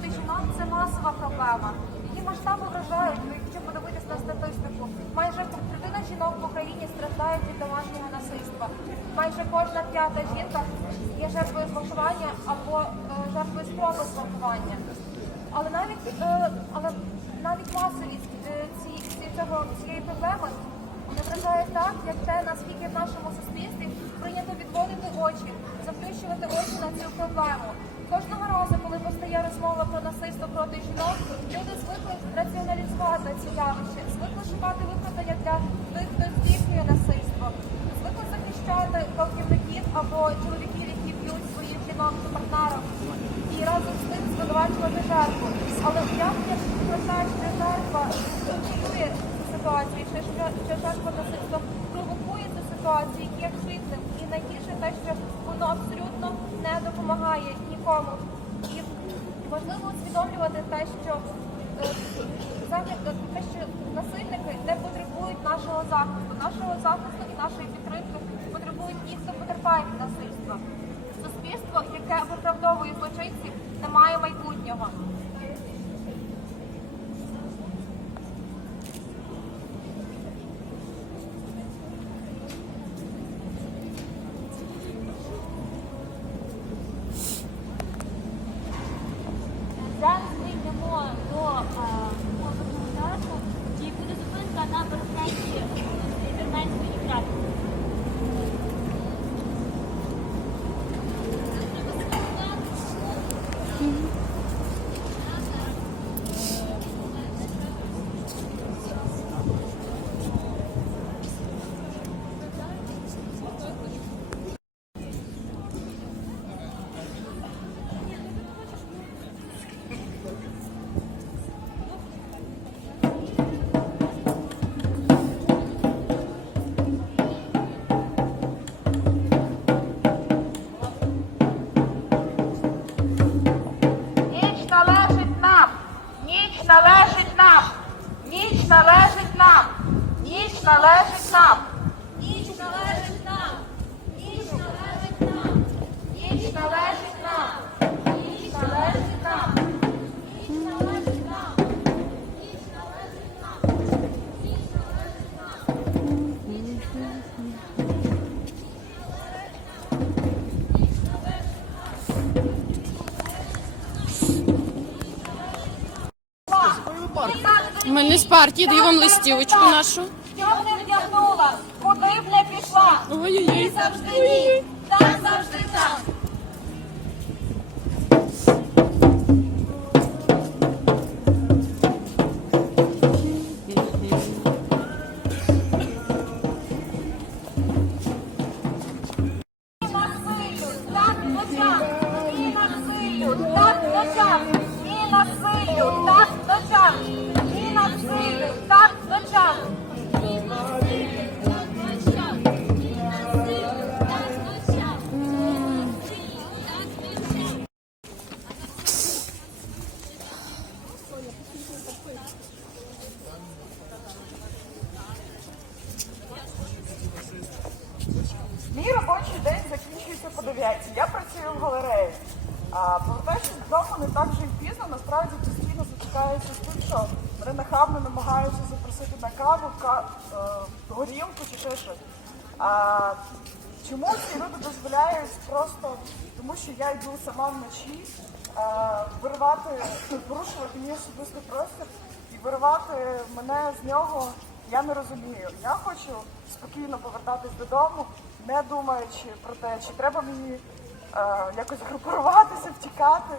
проти жінок це масова проблема. Її масштаби вражають, ну, якщо подивитись на статистику. Майже третина жінок в Україні страждають від домашнього насильства. Майже кожна п'ята жінка є жертвою зґвалтування або е, жертвою спроби зґвалтування. Але навіть е, але навіть масовість е, ці- цього цієї проблеми не вражає так, як те, наскільки в нашому суспільстві прийнято відводити очі, заплющувати очі на цю проблему. Кожного разу, коли постає розмова про насильство проти жінок, люди звикли раціоналізувати ці явище, звикли шукати виправдання для тих, хто здійснює насильство, звикли захищати гвалтівників або чоловіків, які б'ють своїх жінок чи партнерів, і разом з тим звинувачувати жертву. Але уявлення що жертва контролює цю ситуацію, що, жертва насильства провокує цю ситуацію, є хибним. І найгірше те, що воно абсолютно не допомагає нікому. І важливо усвідомлювати те, що е, те, що насильники не потребують нашого захисту, нашого захисту і нашої підтримки потребують ті, хто потерпає від насильства. Суспільство, яке виправдовує злочинців, не має майбутнього. Ніч належить нам, Ніч належить нам! Ніч належить нам! ніч належить нам, ніч належить нам. Ніч належить нам! Ніч належить нам! Ніч належить нам! Ми не з партії, даю вам листівочку нашу. Що не вдягнула, куди б не пішла. Ой-ой-ой. Завжди ні, так завжди так. Вночі, виривати, порушувати мій особистий простір і виривати мене з нього, я не розумію. Я хочу спокійно повертатись додому, не думаючи про те, чи треба мені е, якось групуватися, втікати,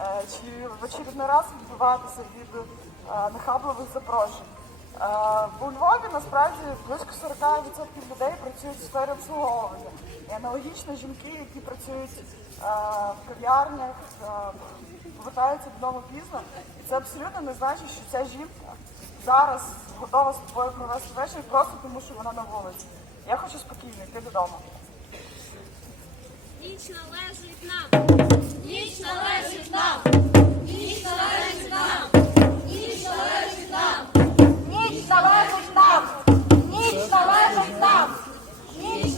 е, чи в очередний раз відбиватися від е, нахабливих запрошень. Е, У Львові насправді близько 40% людей працюють в сфері обслуговування. І аналогічно жінки, які працюють е, в кав'ярнях, е, повертаються додому пізно. І це абсолютно не значить, що ця жінка зараз готова з тобою провести вечір просто тому, що вона на вулиці. Я хочу спокійно йти додому. Ніч належить нам. Ніч належить нам.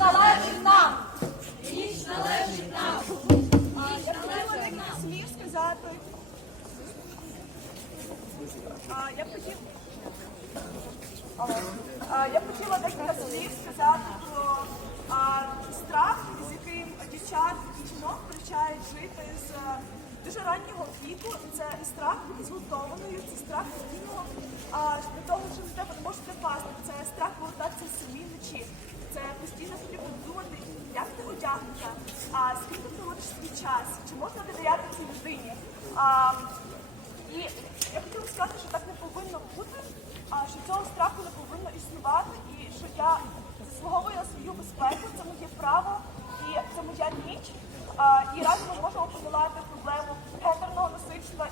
Належить нам! Ніч належить нам. Я хотіла декілька слів сказати. А, я б хотів... А, я б хотіла декілька слів сказати про а, страх, з яким дівчат і жінок привчають жити з е, дуже раннього віку. Це страх бути згуртованою, це страх постійного а, для того, що на тебе не можуть напасти. Це страх повертатися в самі вночі. Це постійно потрібно думати, як ти одягнута, а ким ти проводиш свій час, чи можна довіряти цій людині. А, і я хотіла сказати, що так не повинно бути, а що цього страху не повинно існувати, і що я заслуговую на свою безпеку, це моє право і це моя ніч. А, і разом ми можемо подолати проблему гендерного насильства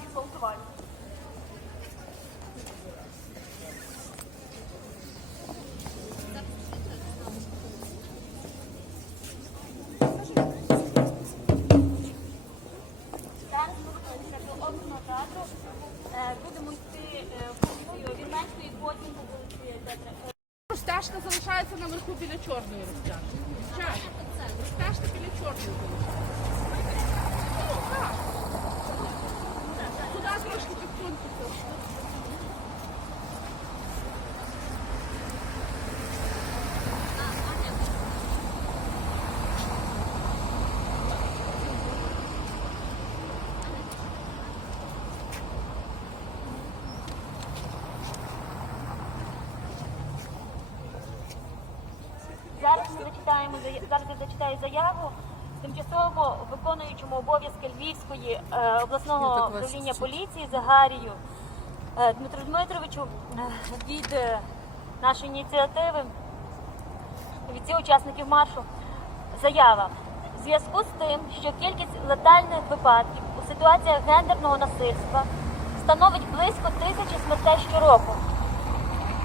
зараз я зачитаю заяву тимчасово виконуючому обов'язки Львівської е, обласного управління поліції Загарію е, Дмитру Дмитровичу е, від нашої ініціативи від всіх учасників маршу. Заява. В зв'язку з тим, що кількість летальних випадків у ситуаціях гендерного насильства становить близько тисячі смертей щороку,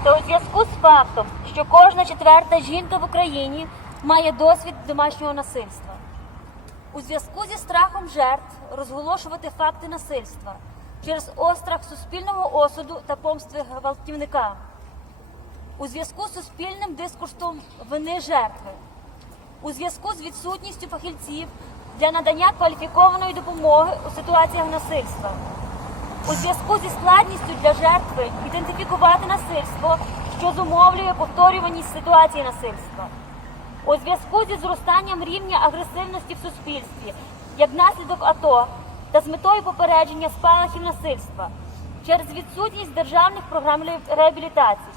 та у зв'язку з фактом, що кожна четверта жінка в Україні має досвід домашнього насильства. У зв'язку зі страхом жертв розголошувати факти насильства через острах суспільного осуду та помстви гвалтівника. У зв'язку з суспільним дискурсом вини жертви. У зв'язку з відсутністю фахівців для надання кваліфікованої допомоги у ситуаціях насильства у зв'язку зі складністю для жертви ідентифікувати насильство, що зумовлює повторюваність ситуації насильства, у зв'язку зі зростанням рівня агресивності в суспільстві як наслідок АТО та з метою попередження спалахів насильства через відсутність державних програм реабілітації.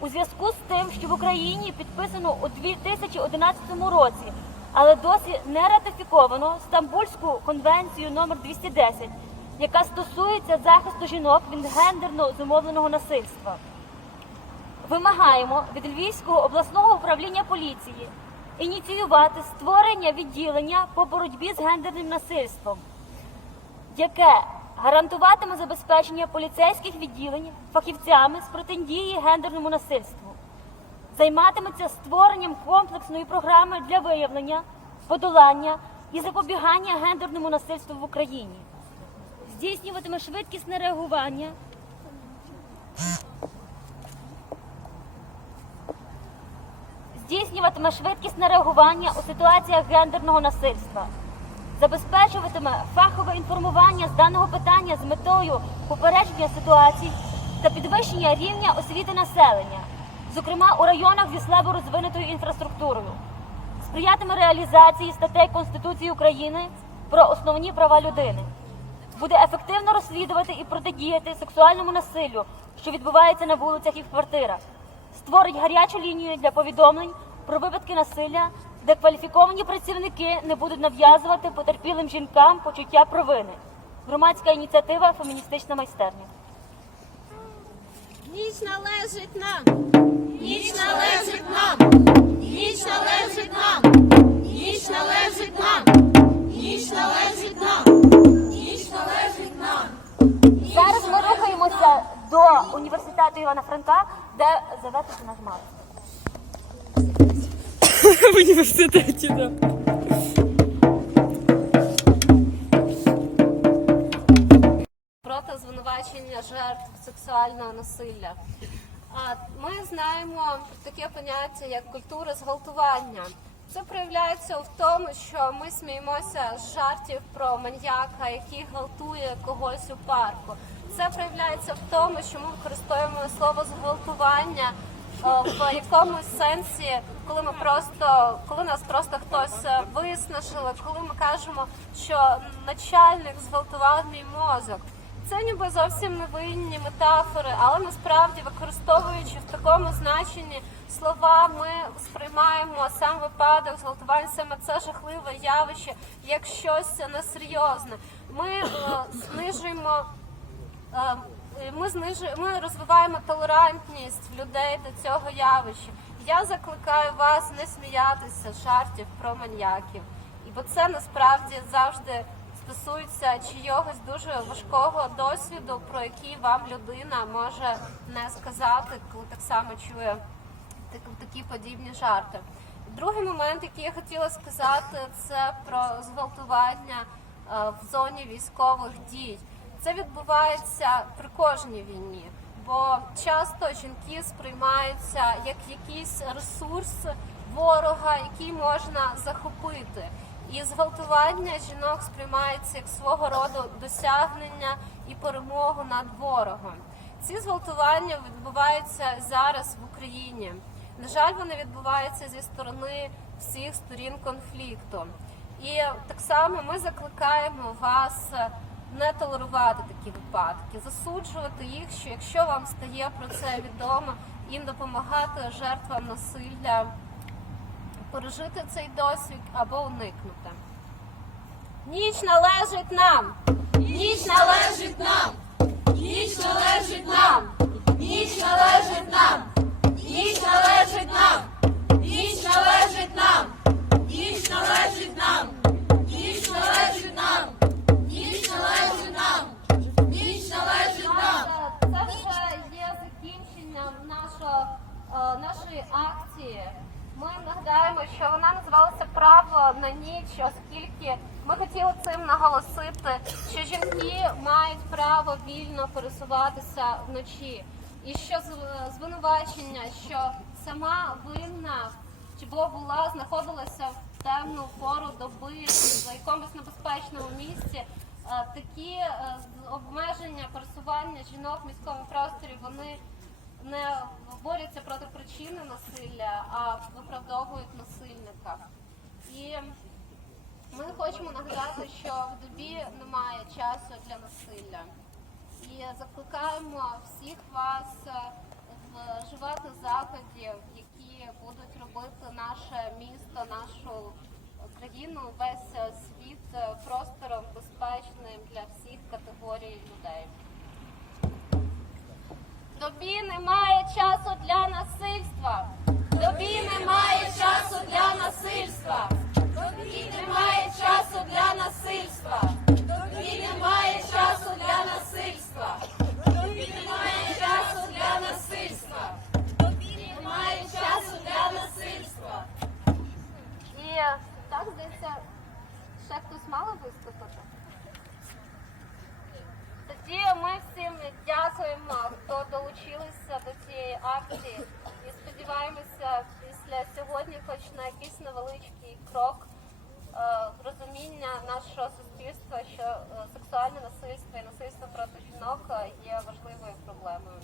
У зв'язку з тим, що в Україні підписано у 2011 році, але досі не ратифіковано Стамбульську конвенцію номер 210, яка стосується захисту жінок від гендерно зумовленого насильства. Вимагаємо від Львівського обласного управління поліції ініціювати створення відділення по боротьбі з гендерним насильством, яке гарантуватиме забезпечення поліцейських відділень фахівцями з протидії гендерному насильству, займатиметься створенням комплексної програми для виявлення, подолання і запобігання гендерному насильству в Україні, здійснюватиме швидкісне реагування. Здійснюватиме швидкісне реагування у ситуаціях гендерного насильства, забезпечуватиме фахове інформування з даного питання з метою попередження ситуацій та підвищення рівня освіти населення, зокрема у районах зі слабо розвинутою інфраструктурою. Сприятиме реалізації статей Конституції України про основні права людини. Буде ефективно розслідувати і протидіяти сексуальному насиллю, що відбувається на вулицях і в квартирах. Створить гарячу лінію для повідомлень про випадки насилля, де кваліфіковані працівники не будуть нав'язувати потерпілим жінкам почуття провини. Громадська ініціатива Феміністична майстерня. Ніч належить нам. Ніч належить нам. Ніч належить нам. Ніч належить нам. Ніч належить нам. Ніч належить нам. Зараз ми рухаємося до університету Івана Франка, де завершиться наш марш. В університеті, так. проти звинувачення жертв сексуального насилля. Ми знаємо таке поняття як культура зґвалтування. Це проявляється в тому, що ми сміємося з жартів про маньяка, який гвалтує когось у парку. Це проявляється в тому, що ми використовуємо слово зґвалтування е, в якомусь сенсі, коли ми просто коли нас просто хтось е, виснажили, коли ми кажемо, що начальник зґвалтував мій мозок. Це ніби зовсім невинні метафори, але насправді використовуючи в такому значенні слова, ми сприймаємо сам випадок зґвалтування, саме це жахливе явище, як щось несерйозне. Ми е, знижуємо. Е, Ми знижуємо, ми розвиваємо толерантність людей до цього явища. Я закликаю вас не сміятися жартів про маньяків, бо це насправді завжди стосується чийогось дуже важкого досвіду, про який вам людина може не сказати, коли так само чує так- такі подібні жарти. Другий момент, який я хотіла сказати, це про зґвалтування е, в зоні військових дій. Це відбувається при кожній війні, бо часто жінки сприймаються як якийсь ресурс ворога, який можна захопити. І зґвалтування жінок сприймається як свого роду досягнення і перемогу над ворогом. Ці зґвалтування відбуваються зараз в Україні. На жаль, вони відбуваються зі сторони всіх сторін конфлікту. І так само ми закликаємо вас не толерувати такі випадки, засуджувати їх, що якщо вам стає про це відомо, їм допомагати жертвам насилля пережити цей досвід або уникнути. Ніч належить нам. Ніч належить нам. Ніч належить нам. Ніч належить нам. Акції. Ми нагадаємо, що вона називалася Право на ніч, оскільки ми хотіли цим наголосити, що жінки мають право вільно пересуватися вночі. І що звинувачення, що сама винна бо була знаходилася в темну пору доби в якомусь небезпечному місці. е, Такі е, обмеження пересування жінок в міському просторі вони не борються проти причини насилля, а виправдовують насильника. І ми хочемо нагадати, що в добі немає часу для насилля. І закликаємо всіх вас е, вживати заходів, які будуть робити наше місто, нашу країну, весь світ е, простором безпечним для всіх категорій людей. Добі немає часу для насильства. Добі немає часу для насильства. Добі немає часу для насильства. Добі немає часу для насильства. Добі немає часу для насильства. Добі немає часу для насильства. І так здається, ще хтось мало виступити. Тоді ми всім дякуємо, хто долучилися до цієї акції. І сподіваємося, після сьогодні, хоч на якийсь невеличкий крок е, розуміння нашого суспільства, що е, сексуальне насильство і насильство проти жінок е, є важливою проблемою.